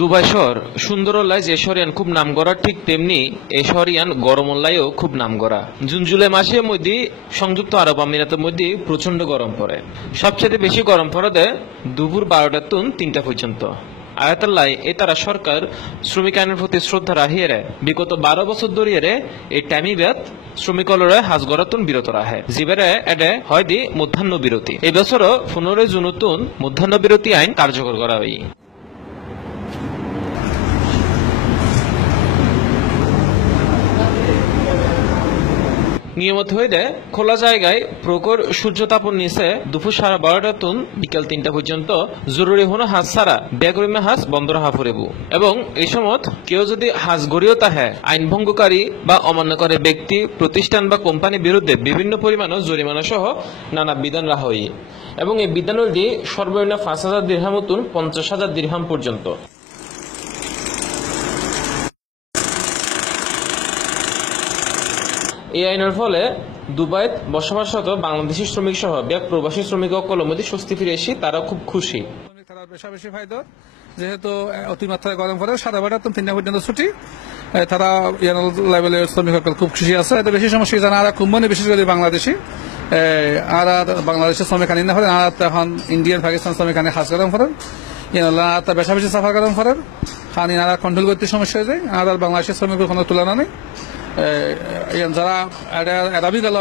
Dubai শহর সুন্দরল্লায় যে শহরিয়ান খুব নাম করা ঠিক তেমনি এই শহরিয়ান গরমল্লায়ও খুব নাম করা জুন, জুলাই মাসের মধ্যে সংযুক্ত আরব আমিরাতের মধ্যে প্রচণ্ড গরম পড়ে। সবচেয়ে বেশি গরম পড়ে দুপুর বারোটা তুন তিনটা পর্যন্ত। আয়াতাল্লাহ, এ তারা সরকার শ্রমিক আইনের প্রতি শ্রদ্ধা রাহিয়ে বিগত বারো বছর ধরিয়ে এই টাইমি বেত শ্রমিকলরে হাজ গড়াতুন বিরত রাহে জিবেরে এডে হয় দি মধ্যাহ্ন বিরতি এই বছরও পনেরোই জুনতুন মধ্যাহ্ন বিরতি আইন কার্যকর করা হয়। নিয়মিত হইলে খোলা জায়গায় প্রখর সূর্যতাপন নিচে। দুপুর সাড়ে বারোটা তুন বিকাল তিনটা পর্যন্ত জরুরি হনো হাঁস ছাড়া। বেগরিমে হাঁস বন্ধ রাখা ফুরেবু এবং এই সময় কেউ যদি হাঁস গড়িও তাহে, আইন ভঙ্গকারী বা অমান্যকারী ব্যক্তি, প্রতিষ্ঠান বা কোম্পানির বিরুদ্ধে বিভিন্ন পরিমাণ জরিমানা সহ নানা বিধান রাখা হয়। এবং এই বিধানটি সর্বনিম্ন পাঁচ হাজার দীর্ঘাম তুন পঞ্চাশ হাজার দীর্ঘাম পর্যন্ত। এই আইনের ফলে দুবাইত বসবাসরত বাংলাদেশি শ্রমিক সহ প্রবাসী শ্রমিক কলমতি স্বস্তি ফিরে এসে তারা খুব খুশি। তারা বেশা বেশি ফায়দা যেহেতু অতিমাত্রায় গরম পড়ে সাড়ে বারোটা তিনটা পর্যন্ত ছুটি। তারা ইয়ান লেভেলের শ্রমিকসকল খুব খুশি আছে। এতে বেশি সমস্যা জানা আর কুম্বনি বিশেষ করে বাংলাদেশি। আর বাংলাদেশের শ্রমিক আনি না ফেরেন আর তখন ইন্ডিয়ান, পাকিস্তান শ্রমিক আনি হাস গরম ফেরেন ইয়ান আর তা বেশা বেশি সাফা গরম ফেরেন খানি আর কন্ট্রোল করতে সমস্যা হয়ে যায়। আর বাংলাদেশের শ্রমিকের কোনো তুলনা নেই। যারা এরাবি গেল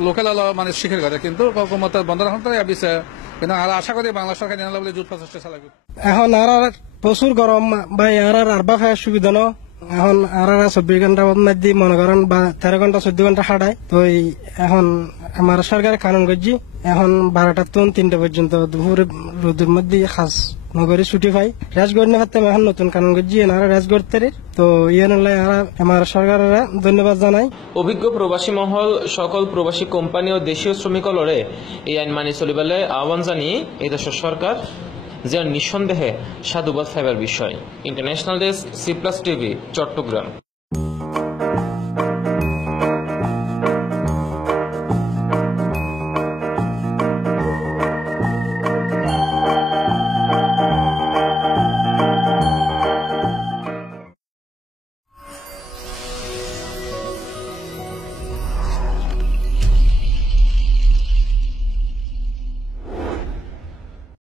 লোকাল গেল মানে শিখে গেল কিন্তু কমত বন্ধ রাখতে তো বিছে কিন্তু আর আশা করি বাংলা সরকার জানালে বলে যুদ্ধ প্রচেষ্টা চালাবে এখন আর প্রচুর গরম বা আর আর বা সুবিধা ন? এখন আর চব্বিশ ঘণ্টার মধ্যে মনে করেন বা তেরো ঘণ্টা, চোদ্দ ঘণ্টা খাটায় তো এখন আমার সরকার কানুন করছি এখন বারোটা তুন তিনটা পর্যন্ত দুপুর রোদের মধ্যে খাস নগরী ছুটি পাই রাজগড় না পারতাম এখন নতুন কানুন করছি এনারা রাজগড় তেরে। তো ইয়ে আমার সরকারের ধন্যবাদ জানাই অভিজ্ঞ প্রবাসী মহল, সকল প্রবাসী কোম্পানি ও দেশীয় শ্রমিকলরে এই আইন মানি চলিবেলে আহ্বান জানিয়ে এই দেশের সরকার যে নিঃসন্দেহে সাধুবাদ ফাইবার বিষয়। International desk C plus TV Chattogram.